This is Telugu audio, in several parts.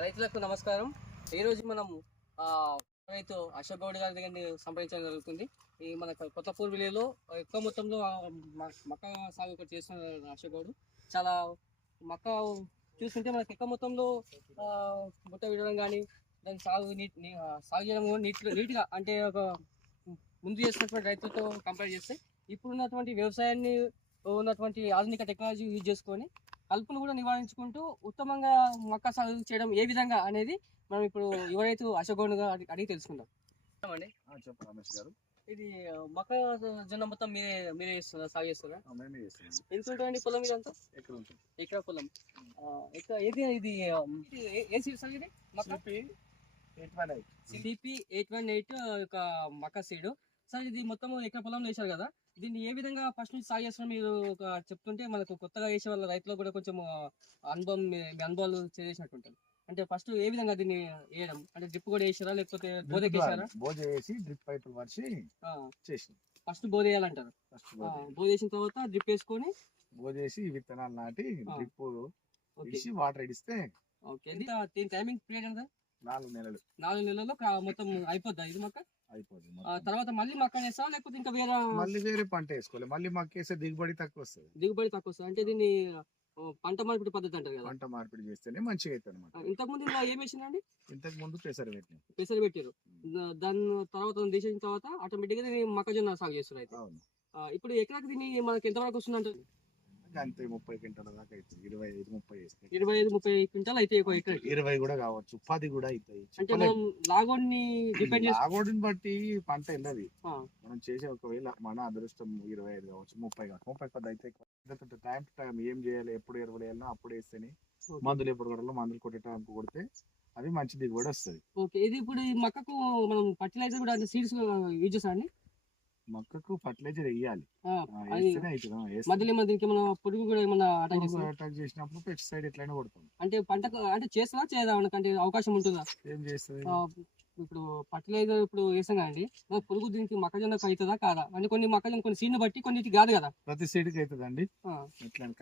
రైతులకు నమస్కారం. ఈరోజు మనం రైతు అశోక్ గౌడ్ గారి దగ్గర సంప్రదించడం జరుగుతుంది. ఈ మన కొత్తపూర్ విలేజ్లో ఎక్కువ మొత్తంలో మక్క సాగు ఒకటి చేస్తున్నారు అశోక్ గౌడ్. చాలా మక్క చూస్తుంటే మనకు ఎక్కువ మొత్తంలో బుట్ట విడడం కానీ దాన్ని సాగు చేయడం నీట్గా అంటే ఒక ముందు చేస్తున్నటువంటి రైతులతో కంపేర్ చేస్తే ఇప్పుడు ఉన్నటువంటి వ్యవసాయాన్ని ఉన్నటువంటి ఆధునిక టెక్నాలజీ యూజ్ చేసుకొని కలుపును కూడా నివారించుకుంటూ ఉత్తమంగా మక్క సాగు చేయడం ఏ విధంగా అనేది మనం ఇప్పుడు యువ రైతు అశోక్ గౌడ్ అడిగి తెలుసుకుందాం. అండి రమేష్ గారు, ఇది మక్క జొన్న మొత్తం మీరే చేస్తున్నారా, సాగు చేస్తారా? ఎంత ఉంటుందండి పొలం? ఇదంతా ఎకరా పొలం. ఏది ఇది ఏ సీడ్ సార్? ఇది CP 818 ఒక మక్క సీడ్ సార్. ఇది మొత్తం ఎకరా పొలంలో వేశారు కదా, దీన్ని ఏ విధంగా ఫస్ట్ నుంచి సాగు చేస్తున్నా మీరు ఒక చెప్తుంటే మనకు కొత్తగా వేసే వాళ్ళ రైతులకు కూడా కొంచెం అనుభవం మీ అనుభవాలు చేసినట్టుంటుంది. అంటే ఫస్ట్ ఏ విధంగా దీన్ని వేయడం అంటే డ్రిప్ కూడా వేసారా లేకపోతే బోధ వేసి డ్రిప్ పైపులు పరిచి చేసి ఫస్ట్ బోధ వేయాలంటారు. బోధ వేసిన తర్వాత డ్రిప్ వేసుకొని బోధ వేసి విత్తనాలు నాటి డ్రిప్ వేసి వాటర్ ఇడిస్తే ఓకే. దీని టైమింగ్ పీరియడ్ ఎంత? 4 నెలలు. 4 నెలల్లో మొత్తం అయిపోద్దా ఇది మొక్క? అయిపోద్ది. తర్వాత మళ్ళీ మక్క వేస్తావా లేకపోతే ఇంకా వేరే పంట వేసుకోవాలి? మళ్ళీ మక్క వేస్తే దిగుబడి తక్కువ వస్తుంది. దిగుబడి తక్కువ వస్తుంది అంటే దీన్ని పంట మార్పిడి పద్ధతి అంటారు కదా. పంట మార్పిడి చేస్తేనే మంచిగా అవుతుంది అనమాట. ఇంతకు ముందు ఏం వేసిందండి? ఇంతకు ముందు పెసర పెట్టారు. దాని తర్వాత తీసేసిన తర్వాత ఆటోమేటిక్ గా మొక్కజొన్న సాగు చేస్తారు. అయితే ఇప్పుడు ఎకరాకి దీన్ని మనకి ఎంత వరకు వస్తుంది అంటే? అంతే 30 క్వింటాల దాకా అవుతుంది. 25-30 క్వింటాల్ అయితే 20 కూడా కావచ్చు, 10 కూడా అవుతాయి. అంటే మనం లాగోడ్ని లాగోడిని బట్టి పంట వెళ్ళదు. మనం చేసే ఒకవేళ మన అదృష్టం 25 కావచ్చు, 30 కావచ్చు. 30 కొద్ది అయితే టైం టు టైం ఏం చేయాలి, ఎప్పుడు ఎరువులు వేయాలో అప్పుడు వేస్తేనే, మందులు ఎప్పుడు కొడాలో మందులు కొట్టే టైం కొడితే అది మంచి దిగుబడి వస్తుంది. ఓకే. ఇది ఇప్పుడు ఈ మక్కకు మనం ఫర్టిలైజర్ కూడా సీడ్స్ యూజ్ చేస్తామండి. మొక్కకు ఫర్టిలైజర్ వేయాలి. మధ్యలో మన పురుగు కూడా ఏమన్నా అటాక్ చేసినప్పుడు పెస్టిసైడ్ ఎట్లయినా కొడతాం. అంటే పంటకు అంటే చేస్తా చేయదా అంటే అవకాశం ఉంటుందా? ఏం చేస్తుంది ఇప్పుడు ఫర్టిలైజర్ ఇప్పుడు వేసాం కదండి, పురుగు దీనికి మొక్కజొన్నకు అవుతుందా కాదా? అంటే కొన్ని మొక్కజొన్న కొన్ని సీడ్ని బట్టి కొన్నిటికి కాదు కదా. ప్రతి సీడ్కి అవుతుందండి.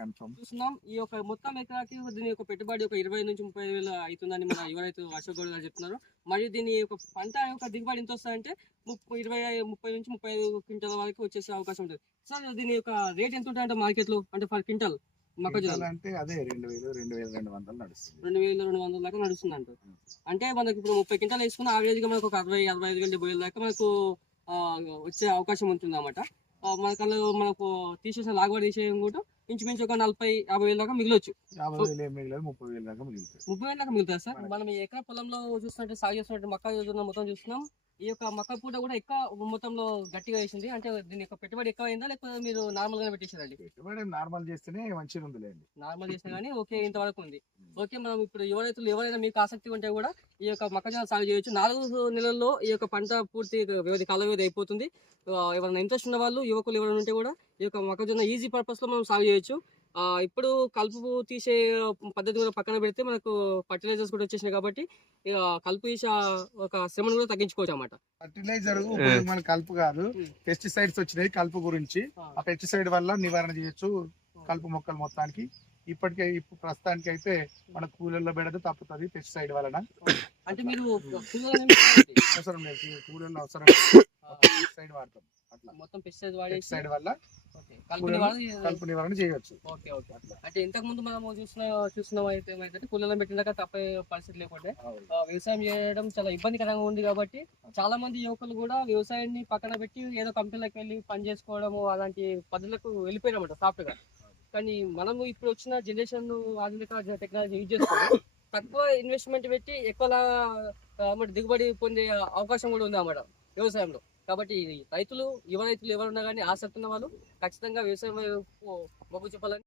కన్ఫర్మ్ చూస్తున్నాం. ఈ యొక్క మొత్తం ఎకరాకి దీని యొక్క పెట్టుబడి ఒక 20,000-30,000 అవుతుందని మన యువ రైతు అశోక్ గౌడ్ గారు చెప్తున్నారు. మరియు దీని యొక్క పంట యొక్క దిగుబడి ఎంత వస్తుందంటే 30-35 క్వింటాల వరకు వచ్చేసే అవకాశం ఉంటుంది. సార్ దీని యొక్క రేట్ ఎంత ఉంటుంది అంటే మార్కెట్ లో? అంటే పర్ క్వింటల్ మొక్కజొన్న అంటే అదే 2,000-2,200 నడుస్తుంది. 2,000-2,200 దాకా నడుస్తుంది అంట. అంటే మనకి ఇప్పుడు 30 క్వింటాలు వేసుకున్న యావరేజ్ గా మనకు ఒక 60-65,000 దాకా మనకు వచ్చే అవకాశం ఉంటుంది అన్నమాట. మనకు తీసేసిన లాగబడి తీసేయడం కూడా ఇంచుమించు ఒక 40-50 దాకా మిగిలొచ్చు. 30,000 దాకా మిగులుతుంది సార్. మనం ఈ ఎకరా పొలంలో చూస్తున్నట్టు సాగు చేస్తున్నట్టు మొక్కజొన్న మొత్తం చూస్తున్నాం. ఈ యొక్క మక్క పూట కూడా ఎక్కువ మొత్తంలో గట్టిగా వేసింది. అంటే దీని యొక్క పెట్టుబడి ఎక్కువ అయిందా లేకపోతే మీరు నార్మల్ గానే పెట్టేశారండి? పెట్టుబడి నార్మల్ చేస్తేనే మంచిగా ఉంది. నార్మల్ చేసినా కానీ ఓకే, ఇంతవరకు ఉంది. ఓకే. మనం ఇప్పుడు యువ రైతులు ఎవరైనా మీకు ఆసక్తి ఉంటే కూడా ఈ యొక్క మొక్కజొన్న సాగు చేయొచ్చు. 4 నెలల్లో ఈ యొక్క పంట పూర్తి కాల వ్యవధి అయిపోతుంది. ఎవరైనా ఇంట్రెస్ట్ ఉన్న వాళ్ళు, యువకులు ఎవరైనా ఉంటే కూడా ఈ యొక్క మొక్కజొన్న ఈజీ పర్పస్ లో మనం సాగు చేయొచ్చు. ఇప్పుడు కలుపు తీసే పద్ధతి కూడా పక్కన పెడితే మనకు ఫర్టిలైజర్స్ కూడా వచ్చేసినాయి కాబట్టి కలుపు తీసే ఒక శ్రమను కూడా తగ్గించుకోవచ్చు అన్నమాట. ఫర్టిలైజర్ మన కలుపు కాదు, పెస్టిసైడ్స్ వచ్చినాయి కలుపు గురించి. ఆ పెస్టిసైడ్ వల్ల నివారణ చేయొచ్చు కలుపు మొక్కలు మొత్తానికి. ఇప్పుడు ప్రస్తుతానికి అయితే మన కూలీల్లో పెడదు తప్పుతుంది పెస్టిసైడ్ వలన. అంటే మీరు అవసరం లేదు, కూలీల్లో అవసరం పెస్టిసైడ్ వాడతాం. అట్లా మొత్తం పెస్టిసైడ్ వల్ల కలుపు నివారణ చేయొచ్చు. ఓకే. అంటే ఇంతకు ముందు మనం చూస్తున్నాం అయితే ఏమైతే కూలీలను పెట్టినాక తప్పే పరిస్థితి లేకుంటే వ్యవసాయం చేయడం చాలా ఇబ్బందికరంగా ఉంది. కాబట్టి చాలా మంది యువకులు కూడా వ్యవసాయాన్ని పక్కన పెట్టి ఏదో కంపెనీలకు వెళ్ళి పని చేసుకోవడము అలాంటి పద్ధతులకు వెళ్ళిపోయినామంట సాఫ్ట్ గా. కానీ మనము ఇప్పుడు వచ్చిన జనరేషన్ ఆధునిక టెక్నాలజీ యూజ్ చేసుకొని తక్కువ ఇన్వెస్ట్మెంట్ పెట్టి ఎక్కువ దిగుబడి పొందే అవకాశం కూడా ఉంది అన్నమాట వ్యవసాయంలో. కాబట్టి యువ రైతులు ఎవరున్నా కానీ ఆసక్తి ఉన్న వాళ్ళు ఖచ్చితంగా వ్యవసాయం మొగ్గు చూపాలని